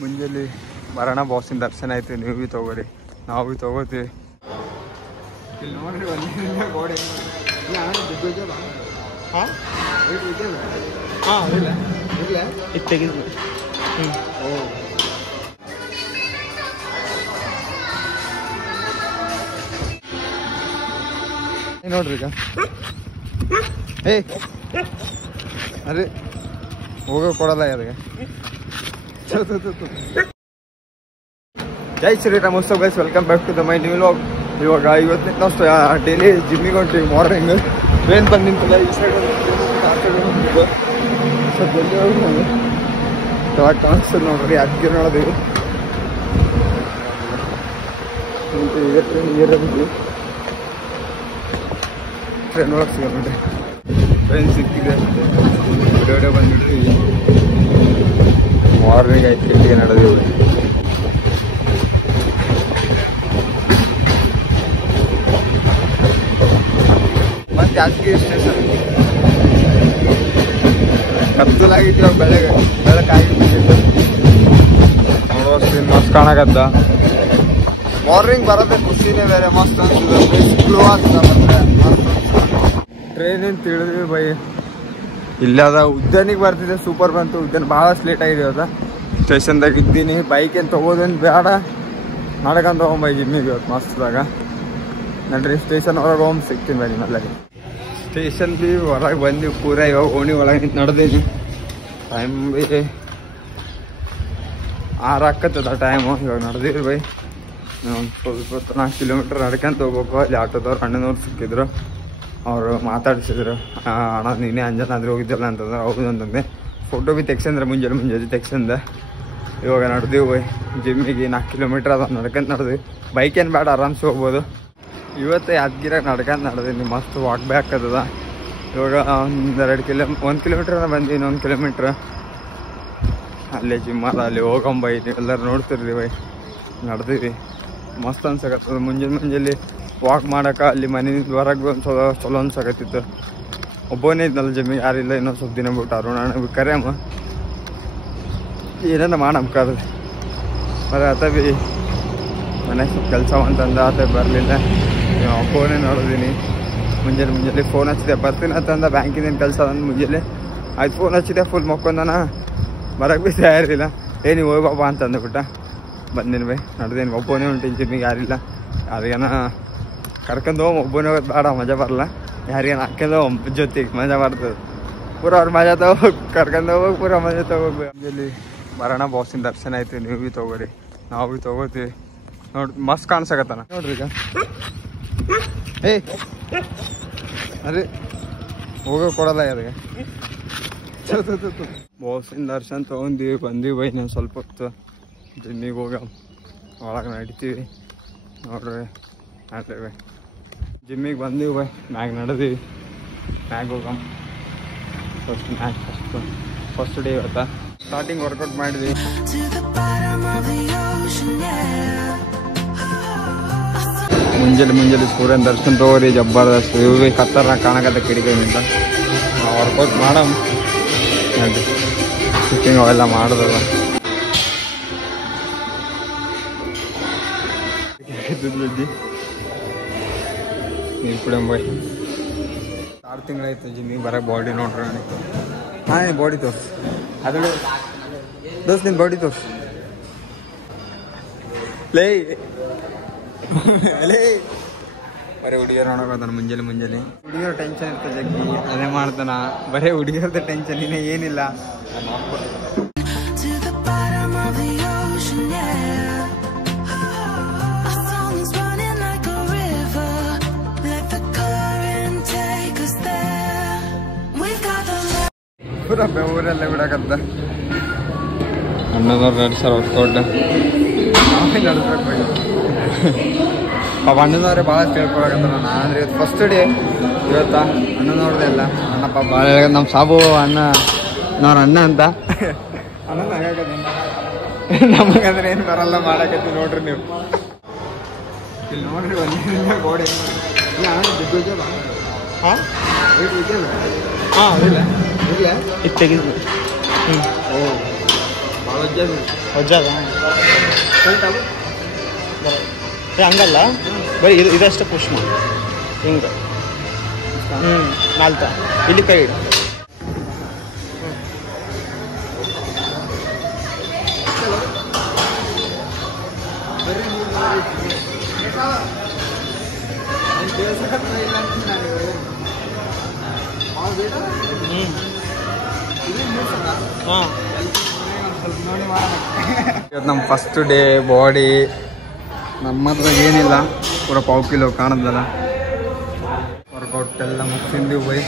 ಮುಂಜಾನೆ ಬರೋಣ ಬಾಸಿನ ದರ್ಶನ ಆಯ್ತು. ನೀವು ಭೀ ತೊಗೋರಿ, ನಾವು ಭೀ ತೊಗೋತೀವಿ. ಇಲ್ಲಿ ನೋಡ್ರಿ ಒಂದಿನ ಗೋಡೆ ಹಾಂ ಇಲ್ಲ ಇಲ್ಲ ಇದು ತೆಗೆದು ನೋಡ್ರಿ ಈಗ ಏ ಅರೆ ಹೋಗೋ ಕೊಡಲ್ಲ ಅದಕ್ಕೆ. ಜೈ ಶ್ರೀರಾಮ್ ಮೋಸ್ಟರ್ guys, welcome back to the my new vlog. ಇವಾಗ ಇವತ್ತು ನಾವು ಡೈಲಿ ಜಿಮ್ಮಿಗೆ ಹೊಂಟಿವಿ. ಮಾರ್ನಿಂಗ್ ಟ್ರೈನ್ ಬಂದು ನಿಂತಿಲ್ಲ. ಈ ಸೈಡ್ ಇವಾಗ ಕಾಣಿಸ್ತದೆ ನೋಡ್ರಿ, ಅದಕ್ಕೆ ನೋಡೋದು ಈಗ ಟ್ರೈನ್ ಒಳಗೆ ಸಿಗ ನೋಡ್ರಿ. ಟ್ರೈನ್ ಸಿಕ್ಕಿದೆ, ವಿಡಿಯೋ ಬಂದ್ಬಿಡ್ತೀವಿ. ಮಾರ್ನಿಂಗ್ 5 ಗಂಟೆಗೆ ನಡೆದಿವೆ. ಮತ್ತೆ ಯಾದಗಿರಿ ಸ್ಟೇಷನ್ ಕತ್ತಲಾಗಿತ್ತು. ಇವಾಗ ಬೆಳಕಾಗಿತ್ತು. ನೋಡೋಷ್ಟು ಮಸ್ತ್ ಕಾಣಕತ್ತ. ಮಾರ್ನಿಂಗ್ ಬರೋದೇ ಖುಷಿನೇ ಬೇರೆ, ಮಸ್ತ್ ಅನ್ಸುತ್ತೆ. ಗ್ಲೋ ಆಗ್ತದೆ. ಟ್ರೈನ್ ಏನು ತಿಳಿದ್ವಿ ಬೈ. ಇಲ್ಲದ ಉದ್ಯಾನಿಗೆ ಬರ್ತಿದ್ದೆ, ಸೂಪರ್ ಬಂತು. ಉದ್ಯಾನ ಭಾಳಷ್ಟು ಲೇಟ್ ಆಗಿದೆ. ಇವತ್ತು ಸ್ಟೇಷನ್ದಾಗ ಇದ್ದೀನಿ. ಬೈಕ್ ಏನು ತೊಗೋದೇನು ಬೇಡ, ನಡ್ಕೊಂಡು ಹೋಗಂಬೈ ಜಿಮ್ಮಿಗೆ ಇವತ್ತು ಮಸ್ತ್ದಾಗ. ನಡ್ರಿ ಸ್ಟೇಷನ್ ಹೊರಗೆ ಹೋಗಿ ಸಿಗ್ತೀನಿ ಬೈ ನಿಮ್ಮೆಲ್ಲ. ಸ್ಟೇಷನ್ ಭೀ ಹೊರಗೆ ಬಂದು ಪೂರ ಇವಾಗ ಓಣಿ ಒಳಗೆ ನಿಂತು ನಡೆದೀನಿ. ಟೈಮ್ ಭೀ 6 ಆಕತ್ತದ ಟೈಮು. ಇವಾಗ ನಡೆದೀವಿ ಬೈ. ಒಂದು ಸ್ವಲ್ಪ 4 ಕಿಲೋಮೀಟ್ರ್ ನಡ್ಕೊಂತ ಹೋಗ್ಬೇಕು. ಅಲ್ಲಿ ಆಟೋದವ್ರು ಅಣ್ಣನವ್ರು ಸಿಕ್ಕಿದ್ರು. ಅವರು ಮಾತಾಡ್ಸಿದ್ರು, ಅಣ್ಣ ನೀನೇ ಅಂಜನಾದ್ರೂ ಹೋಗಿದ್ದಲ್ಲ ಅಂತಂದ್ರೆ. ಹೌದು ಅಂತಂದೆ. ಫೋಟೋ ಭೀ ತೆಗ್ಸಂದ್ರೆ ಮುಂಜಾನೆ ತೆಗ್ಸಂದೆ. ಇವಾಗ ನಡೆದೀವಿ ಬೈ ಜಿಮ್ಮಿಗೆ. 4 ಕಿಲೋಮೀಟ್ರ್ ಅದ ನಡ್ಕೊಂತ ನಡೆದ್ವಿ. ಬೈಕ್ ಏನು ಬೇಡ, ಆರಾಮ್ಸೆ ಹೋಗ್ಬೋದು. ಇವತ್ತು ಯಾದಗಿರಾಗ ನಡ್ಕೊಂತ ನಡೆದೀನಿ. ಮಸ್ತ್ ವಾಕ್ ಬ್ಯಾಕ್ ಅದ. ಇವಾಗ 1 ಕಿಲೋಮೀಟ್ರ್ ಬಂದೀನಿ. 1 ಕಿಲೋಮೀಟ್ರ್ ಅಲ್ಲೇ ಜಿಮ್ ಅದ, ಅಲ್ಲಿ ಹೋಗಂಬೈ. ನೀವೆಲ್ಲರೂ ನೋಡ್ತಿರ್ರಿ ಬೈ. ನಡೆದೀವಿ, ಮಸ್ತ್ ಅನ್ಸಕತ್ತದ. ಮುಂಜಾನೆ ವಾಕ್ ಮಾಡೋಕೆ ಅಲ್ಲಿ ಮನೆಯಿಂದ ಹೊರಗೆ ಒಂದು ಚಲೋ ಅನ್ಸಕತ್ತಿತ್ತು. ಒಬ್ಬನೇ ಇದ್ನಲ್ಲ ಜಿಮ್ಮಿಗೆ, ಯಾರಿಲ್ಲ. ಇನ್ನೊಂದು ಸ್ವಲ್ಪ ದಿನ ಬಿಟ್ಟು ಅರುಣ ಅಣ್ಣ ಕರೆಯಮ್ಮ ಏನೇನ ಮಾಡಮ್ಕಾದ್ರೆ ಬರೀ ಆತ ಭೀ ಮನೆಗೆ ಸ್ವಲ್ಪ ಕೆಲಸ ಅಂತಂದ. ಆತ ಬರಲಿಲ್ಲ. ಫೋನೇ ನೋಡಿದೀನಿ. ಮುಂಜಾನೆ ಫೋನ್ ಹಚ್ಚಿದೆ, ಬರ್ತೀನಿ ಅಂತಂದ. ಬ್ಯಾಂಕಿಂದೇನು ಕೆಲಸ ಅಂದು ಮುಂಜಾನೆ ಆಯ್ತು ಫೋನ್ ಹಚ್ಚಿದೆ. ಫುಲ್ ಮಕ್ಕೊಂದಾನ, ಬರೋಕ್ಕೆ ಭೀ ತಯಾರಿಲ್ಲ. ನೀವು ಹೋಗಿ ಬಾಬಾ ಅಂತ ಅಂದ್ಬಿಟ್ಟ. ಬಂದೀನಿ ಬೈ, ನಡೆದೇನು. ಒಬ್ಬನೇ ಹೊಂಟೀನಿ ಜಿಮ್ಮಿಗೆ, ಯಾರಿಲ್ಲ. ಯಾರಿಗೇನ ಕರ್ಕೊಂಡು ಹೋಗಿ ಒಬ್ಬನೇ ಹೋಗೋದು ಬೇಡ, ಮಜಾ ಬರಲ್ಲ. ಯಾರಿಗೇನು ಹಾಕ್ಕೊಂಡು ಹೋಗಿ ಜೊತೆಗೆ ಮಜಾ ಬರ್ತದೆ. ಪೂರ ಅವ್ರ ಮಜಾ ತಗೋಗಿ ಕರ್ಕೊಂಡು ಹೋಗಿ ಪೂರ ಮಜಾ ತಗೋಬೇಕು. ಮುಂಜಾನೆ ಬರೋಣ ಬಾಸಿನ ದರ್ಶನ ಆಯ್ತು. ನೀವು ಭೀ ತೊಗೋರಿ, ನಾವು ಭೀ ತೊಗೋತೀವಿ. ನೋಡಿ ಮಸ್ತ್ ಕಾಣಿಸಕತ್ತಾನ ನೋಡ್ರಿ ಈಗ. ಏ ಅರೆ ಹೋಗೋ ಕೊಡಲ್ಲ ಅದಕ್ಕೆ. ಬಾಸಿನ ದರ್ಶನ ತೊಗೊಂಡಿವಿ, ಬಂದೀವಿ ಬೈ. ನಾವು ಸ್ವಲ್ಪ ಹೊತ್ತು ಜಿಮ್ಮಿಗೆ ಹೋಗ ಒಳಗೆ ನಡಿತೀವಿ ನೋಡ್ರಿ. ಬೈ ಜಿಮ್ಮಿಗೆ ಬಂದೀವಿ ಬೈ. ಮ್ಯಾಗ ನಡೆದೀವಿ. ಮ್ಯಾಗ ಹೋಗಮ್ಮ. ಫಸ್ಟ್ ಡೇ ಇವತ್ತ. ಸ್ಟಾರ್ಟಿಂಗ್ ವರ್ಕೌಟ್ ಮಾಡಿದ್ವಿ. ಮುಂಜಾನೆ ಸೂರ್ಯನ ದರ್ಶನ ತಗೋರಿ, ಜಬರ್ದಸ್ತ್. ಇವು ಭೀ ಖತರ್ನಾಕ್ ಕಾಣಕತ್ತ ಕಿಡಿಕಿಂತ. ನಾವು ವರ್ಕೌಟ್ ಮಾಡಮ್ ನೋಡ್ರಿ. ಸ್ಟಿಚಿಂಗ್ ಅವೆಲ್ಲ ಮಾಡೋದಲ್ಲ. ನೀರು ಕುಡಿಯಂಬೈ. 6 ತಿಂಗಳಾಯ್ತು ಜಿಮ್ಮಿಗೆ ಬರೋಕೆ. ಬಾಡಿ ನೋಡ್ರಿ ನನಗೆ. ಹಾಂ ಬಾಡಿ ತೋರ್ಸು. ಅದು ದೋಸ್ತ ನಿನ್ನ ಬಾಡಿ ತೋರ್ಸು. ಲೇ ಲೇ ಬರೀ ಹುಡುಗಿಯರು ನೋಡೋದಾನ ಮುಂಜಾನೆ. ಹುಡುಗಿಯರು ಟೆನ್ಷನ್ ಇರ್ತದೆ ಜಗ್ಗಿ, ಅದೇ ಮಾಡ್ತಾನ. ಬರೀ ಹುಡುಗಿಯರ್ದು ಟೆನ್ಷನ್, ಇನ್ನೇ ಏನಿಲ್ಲ. ಪೂರ ಬೆವರೆಲ್ಲ ಬಿಡಕತ್ತ. ಅಣ್ಣದವ್ರು ನಡೆಸ್ಯಾರ ವರ್ಕೌಟ್. ನಾವೇ ನಡೆಸ್ಬೇಕು. ಅಣ್ಣನವ್ರೆ ಭಾಳ ಕೇಳ್ಕೊಳಕತ್ತ. ನಾನು ಅಂದರೆ ಇವತ್ತು ಫಸ್ಟ್ ಡೇ ಇವತ್ತ. ಅಣ್ಣನವ್ರದ್ದೆ ಎಲ್ಲ. ಅಣ್ಣಪ್ಪ ಭಾಳ ಹೇಳ. ನಮ್ಮ ಸಾಬು ಅಣ್ಣ ನಾವ್ರ ಅಣ್ಣ ಅಂತ ಅಣ್ಣನ ನಮಗಂದ್ರೆ ಏನು ಬರಲ್ಲ ಮಾಡಕತ್ತಿ ನೋಡ್ರಿ ನೀವು. ಇಲ್ಲಿ ನೋಡ್ರಿ ಒಂದಿನ ಗೋಡೆ ಹಾಂ ಹಾಂ ಇಲ್ಲ ಇಲ್ಲ ಇದು ತೆಗೆದು. ಓ ಭಾಳ ವಜ್ಜಾಗ ಹಂಗಲ್ಲ ಬರೀ ಇದಷ್ಟೇ ಪುಷ್ಮ ಹಿಂಗೆ ನಾಲ್ಕ ಇಲ್ಲಿ ಕೈ ಇಡು ಇವತ್ತು ನಮ್ಮ ಫಸ್ಟ್ ಡೇ ಬಾಡಿ ನಮ್ಮದ್ರಾಗ ಏನಿಲ್ಲ ಪೂರ ಪಾವು ಕಿಲೋ ಕಾಣದಲ್ಲ ವರ್ಕೌಟ್ ಎಲ್ಲ ಮುಗಿಸಿದ್ವಿ ಬೈ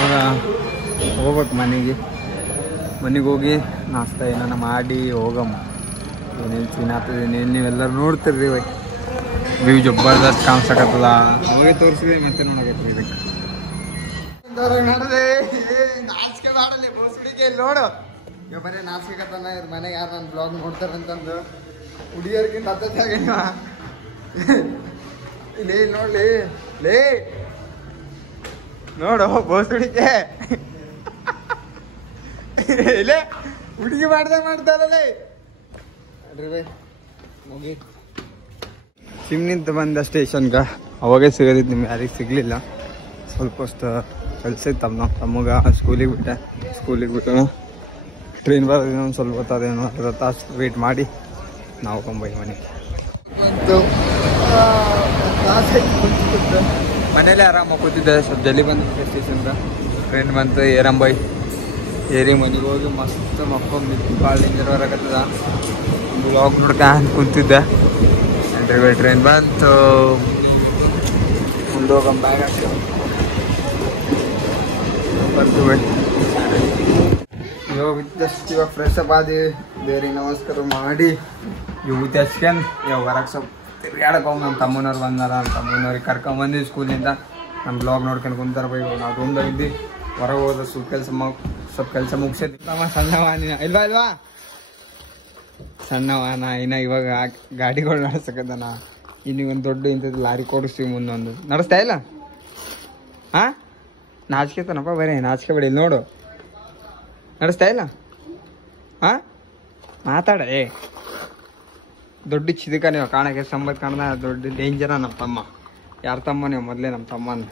ಇವಾಗ ಹೋಗ್ಬೇಕು ಮನೆಗೆ ಹೋಗಿ ನಾಷ್ಟ ಏನಾನ ಮಾಡಿ ಹೋಗಮ್ಮ ಏನೇನು ಸೀನ್ ಆಗ್ತದೆ ಏನೇನು ನೀವೆಲ್ಲರೂ ನೋಡ್ತಿರ್ರಿ ಬೈ ವ್ಯೂ ಜಬರ್ದಸ್ತ್ ಕಾಣಿಸಕತ್ತದ ಹೋಗಿ ತೋರಿಸಿದ್ವಿ ಮತ್ತೆ ನೋಡಕತ್ತೀವಿ ಇದಕ್ಕೆ ನಡೆದೆ ನಾಚಿಕೆ ಮಾಡಲಿ ಬೋಸುಡಿಗೆ ನೋಡು ಇವಾಗ ಬರೀ ನಾಚಿಕೆತನ ಇವ್ರ ಮನೆಗೆ ಯಾರು ನನ್ನ ಬ್ಲಾಗ್ ನೋಡ್ತಾರೆ ಅಂತಂದು ಹುಡುಗಿಯರ್ಗಿಂತ ಅತ್ತತ್ತಾಗ ಲೇ ನೋಡ್ಲಿ ಲೇ ನೋಡು ಬೋಸುಡಿಗೆ ಇಲ್ಲೇ ಹುಡುಗಿ ಮಾಡ್ತಾರಲ್ಲೇ ಅಡ್ರಿ ಬೈ ಮುಗಿ ಸಿಮ್ನಿಂದ ಬಂದ ಸ್ಟೇಷನ್ಗೆ ಅವಾಗೇ ಸಿಗೋದಿತ್ತು ನಿಮ್ಗೆ ಯಾರಿಗೆ ಸಿಗಲಿಲ್ಲ ಸ್ವಲ್ಪ ಅಷ್ಟು ಕಳ್ಸಿತ್ತು ತಮ್ಮಗ ಸ್ಕೂಲಿಗೆ ಬಿಟ್ಟು ಟ್ರೈನ್ ಬರೋದೇನೋ ಒಂದು ಸ್ವಲ್ಪ ಗೊತ್ತಾದೇನೋ ಅರ್ಧ ತಾಸು ವೇಟ್ ಮಾಡಿ ನಾವು ಹೋಗ್ಬೈ ಮನೆಗೆ ಮನೇಲಿ ಆರಾಮಾಗಿ ಕೂತಿದ್ದೆ ಸ್ವಲ್ಪ ಜಲ್ದಿ ಬಂದು ಸ್ಟೇಷನ್ಗೆ ಟ್ರೈನ್ ಬಂತು ಏರಂಬೈ ಏರಿ ಮನೆಗೆ ಹೋಗಿ ಮಸ್ತ್ ಮಕ್ಕೊಂದು ಭಾಳ ಡೇಂಜರ್ ಬರಕತ್ತದ ಬ್ಲಾಗ್ ನೋಡ್ಕೊಂಡು ಕುಂತಿದ್ದೆ ಟ್ರೈನ್ ಬಂತು ಮುಂದೆ ಹೋಗೋ ಬ್ಯಾಗ್ ಹಾಕಿ ಬಂತು ಬೈ ಇವಾಗ ಫ್ರೆಶ್ ಅಪ್ ಆದಿ ಬೇರೆ ನಮಸ್ಕಾರ ಮಾಡಿ ಇವು ತೆಚ್ಕೊಂಡು ಇವಾಗ ಹೊರಗೆ ಸ್ವಲ್ಪ ತಿರ್ಗಾಡಕ್ಕೆ ಹೋಗಿ ನಮ್ಮ ತಮ್ಮನವ್ರು ಬಂದಾರ ನಮ್ಮ ತಮ್ಮನವ್ರಿಗೆ ಕರ್ಕೊಂಬಂದು ಸ್ಕೂಲಿಂದ ನಮ್ಮ ಬ್ಲಾಗ್ ನೋಡ್ಕೊಂಡು ಕುಂತಾರ ಬೈ ನಾವು ರೂಮ್ದಾಗ ಇದ್ದು ಹೊರಗೆ ಹೋದ ಸ್ವಲ್ಪ ಕೆಲಸ ಮುಗಿಸಿದ್ವಿ ಸಣ್ಣವ ಇಲ್ವಾ ಸಣ್ಣವನ ಇನ್ನ ಇವಾಗ ಗಾಡಿಗಳು ನಡೆಸಕತ್ತಾನ ಇನ್ನೀಗೊಂದು ದೊಡ್ಡ ಇಂಥದ್ದು ಲಾರಿ ಕೊಡಿಸ್ತೀವಿ ಮುಂದೊಂದು ನಡೆಸ್ತಾ ಇಲ್ಲ ಹಾಂ ನಾಚಿಕೆತಾನಪ್ಪ ಬರೀ ನಾಚಿಕೆ ಬೇಡಿ ಇಲ್ಲಿ ನೋಡು ನಡೆಸ್ತಾ ಇಲ್ಲ ಹಾಂ ಮಾತಾಡ ದೊಡ್ಡ ಚಿದಕ ನೀವು ಕಾಣಕ್ಕೆ ಸಂಬಂಧ ಕಾಣ್ದ ದೊಡ್ಡ ಡೇಂಜರ ನಮ್ಮ ತಮ್ಮ ಯಾರ ತಮ್ಮ ನೀವು ಮೊದಲೇ ನಮ್ಮ ತಮ್ಮ ಅಂತ